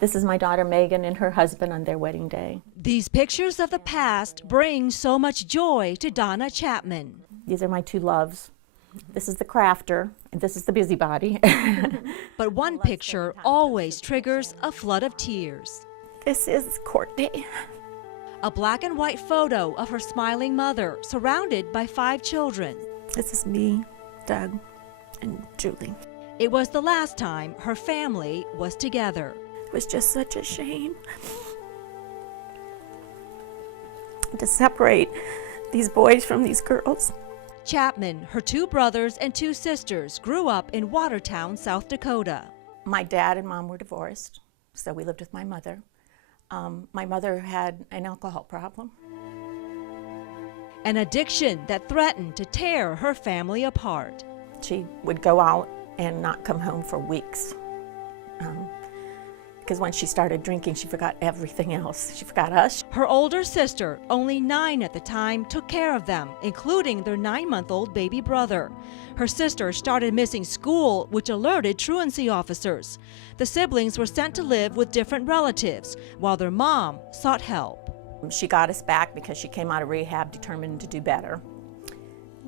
This is my daughter Megan and her husband on their wedding day. These pictures of the past bring so much joy to Donna Chapman. These are my two loves. This is the crafter, and this is the busybody. But one picture always triggers a flood of tears. This is court day. A black and white photo of her smiling mother, surrounded by 5 children. This is me, Doug, and Julie. It was the last time her family was together. It was just such a shame to separate these boys from these girls. Chapman, her 2 brothers and 2 sisters grew up in Watertown, South Dakota. My dad and mom were divorced, so we lived with my mother. My mother had an alcohol problem. An addiction that threatened to tear her family apart. She would go out and not come home for weeks. Because when she started drinking, she forgot everything else. She forgot us. Her older sister, only 9 at the time, took care of them, including their 9-month-old baby brother. Her sister started missing school, which alerted truancy officers. The siblings were sent to live with different relatives, while their mom sought help. She got us back because she came out of rehab determined to do better.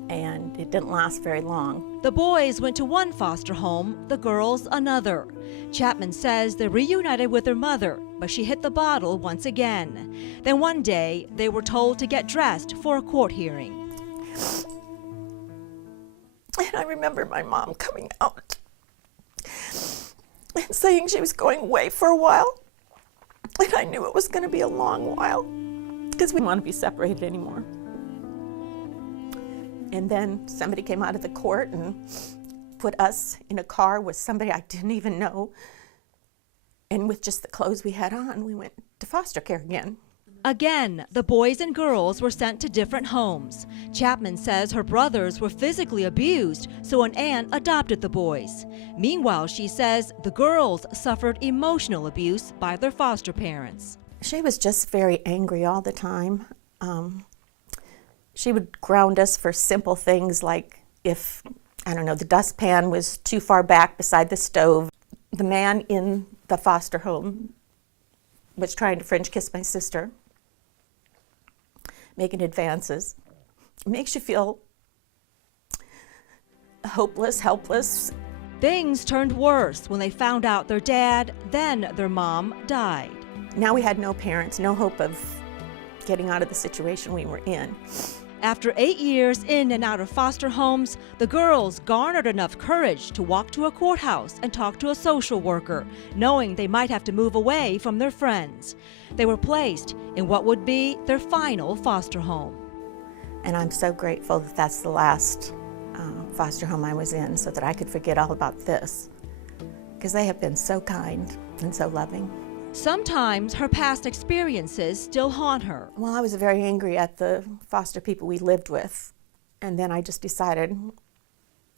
And it didn't last very long. The boys went to one foster home, the girls another. Chapman says they reunited with their mother, but she hit the bottle once again. Then one day, they were told to get dressed for a court hearing. And I remember my mom coming out and saying she was going away for a while. And I knew it was going to be a long while because we didn't want to be separated anymore. And then somebody came out of the court and put us in a car with somebody I didn't even know. And with just the clothes we had on, we went to foster care again. Again, the boys and girls were sent to different homes. Chapman says her brothers were physically abused, so an aunt adopted the boys. Meanwhile, she says the girls suffered emotional abuse by their foster parents. She was just very angry all the time. She would ground us for simple things like if, I don't know, the dustpan was too far back beside the stove. The man in the foster home was trying to French kiss my sister, making advances. It makes you feel hopeless, helpless. Things turned worse when they found out their dad, then their mom, died. Now we had no parents, no hope of getting out of the situation we were in. After 8 years in and out of foster homes, the girls garnered enough courage to walk to a courthouse and talk to a social worker, knowing they might have to move away from their friends. They were placed in what would be their final foster home. And I'm so grateful that that's the last foster home I was in so that I could forget all about this, because they have been so kind and so loving. Sometimes her past experiences still haunt her. Well, I was very angry at the foster people we lived with, and then I just decided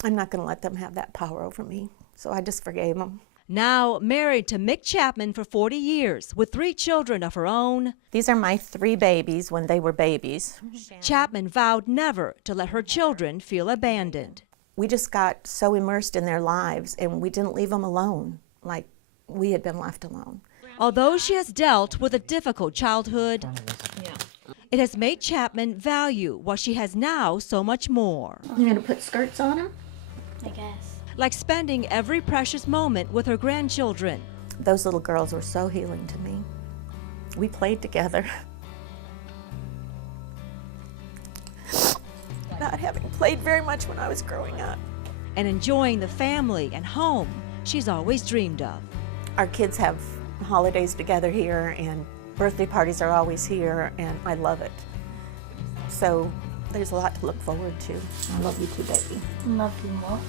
I'm not going to let them have that power over me, so I just forgave them. Now married to Mick Chapman for 40 years with 3 children of her own. These are my 3 babies when they were babies. Chapman vowed never to let her children feel abandoned. We just got so immersed in their lives, and we didn't leave them alone like we had been left alone. Although she has dealt with a difficult childhood, it has made Chapman value what she has now so much more. I'm going to put skirts on them? I guess. Like spending every precious moment with her grandchildren. Those little girls were so healing to me. We played together. Not having played very much when I was growing up. And enjoying the family and home she's always dreamed of. Our kids have holidays together here, and birthday parties are always here, and I love it. So there's a lot to look forward to. I love you too, baby. Love you more.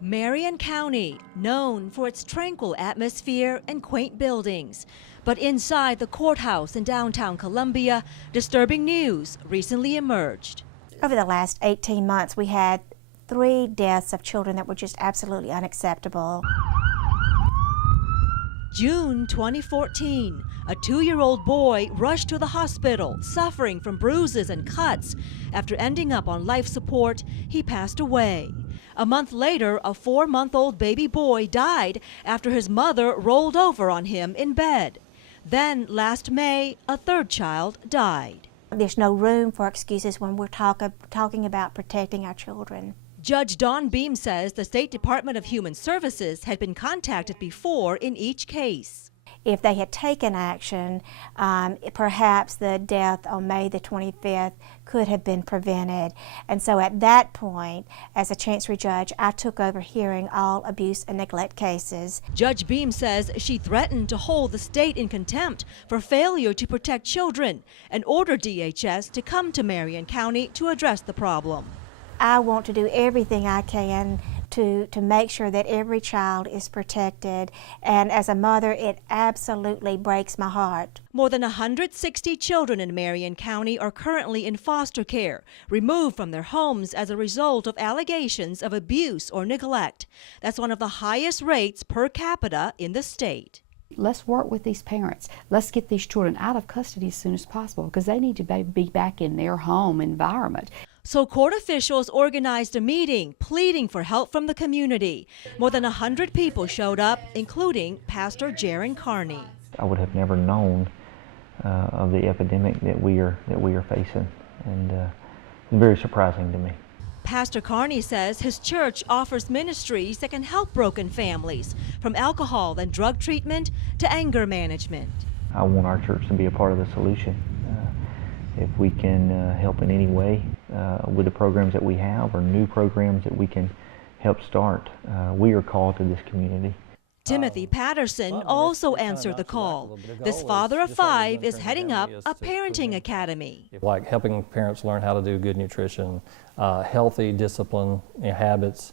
Marion County, known for its tranquil atmosphere and quaint buildings. But inside the courthouse in downtown Columbia, disturbing news recently emerged. Over the last 18 months, we had 3 deaths of children that were just absolutely unacceptable. June 2014, a 2-year-old boy rushed to the hospital suffering from bruises and cuts. After ending up on life support, he passed away. A month later, a 4-month-old baby boy died after his mother rolled over on him in bed. Then last May, a 3rd child died. There's no room for excuses when we're talking about protecting our children. Judge Dawn Beam says the State Department of Human Services had been contacted before in each case. If they had taken action, perhaps the death on May the 25th could have been prevented. And so at that point, as a chancery judge, I took over hearing all abuse and neglect cases. Judge Beam says she threatened to hold the state in contempt for failure to protect children and ordered DHS to come to Marion County to address the problem. I want to do everything I can to make sure that every child is protected, and as a mother, it absolutely breaks my heart. More than 160 children in Marion County are currently in foster care, removed from their homes as a result of allegations of abuse or neglect. That's one of the highest rates per capita in the state. Let's work with these parents. Let's get these children out of custody as soon as possible because they need to be back in their home environment. So court officials organized a meeting pleading for help from the community. More than 100 people showed up, including Pastor Jaron Carney. I would have never known of the epidemic that we are facing, and it's very surprising to me. Pastor Carney says his church offers ministries that can help broken families, from alcohol and drug treatment to anger management. I want our church to be a part of the solution. If we can help in any way with the programs that we have or new programs that we can help start, we are called to this community. Timothy Patterson also answered the call. This father of 5 is heading up a parenting academy. Like helping parents learn how to do good nutrition, healthy discipline habits,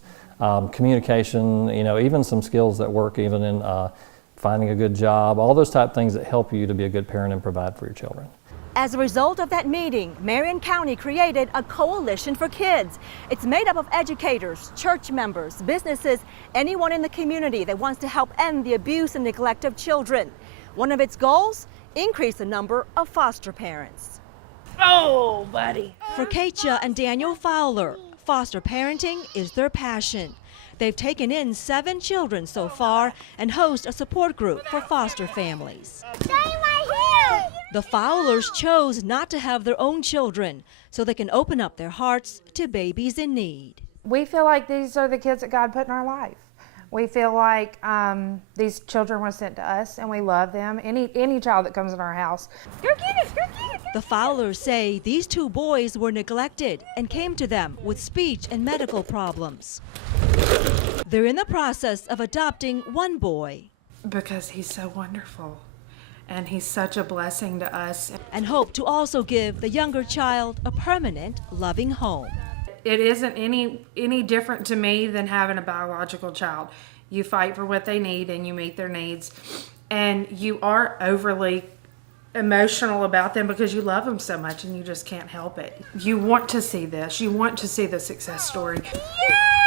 communication, even some skills that work even in finding a good job, all those type of things that help you to be a good parent and provide for your children. As a result of that meeting, Marion County created a coalition for kids. It's made up of educators, church members, businesses, anyone in the community that wants to help end the abuse and neglect of children. One of its goals? Increase the number of foster parents. Oh, buddy. For Keisha and Daniel Fowler, foster parenting is their passion. They've taken in 7 children so far and host a support group for foster families. The Fowlers chose not to have their own children so they can open up their hearts to babies in need. We feel like these are the kids that God put in our life. We feel like these children were sent to us and we love them. Any child that comes in our house. The Fowlers say these 2 boys were neglected and came to them with speech and medical problems. They're in the process of adopting 1 boy. Because he's so wonderful. And he's such a blessing to us. And hope to also give the younger child a permanent, loving home. It isn't any different to me than having a biological child. You fight for what they need and you meet their needs. And you are overly emotional about them because you love them so much and you just can't help it. You want to see this. You want to see the success story. Yeah!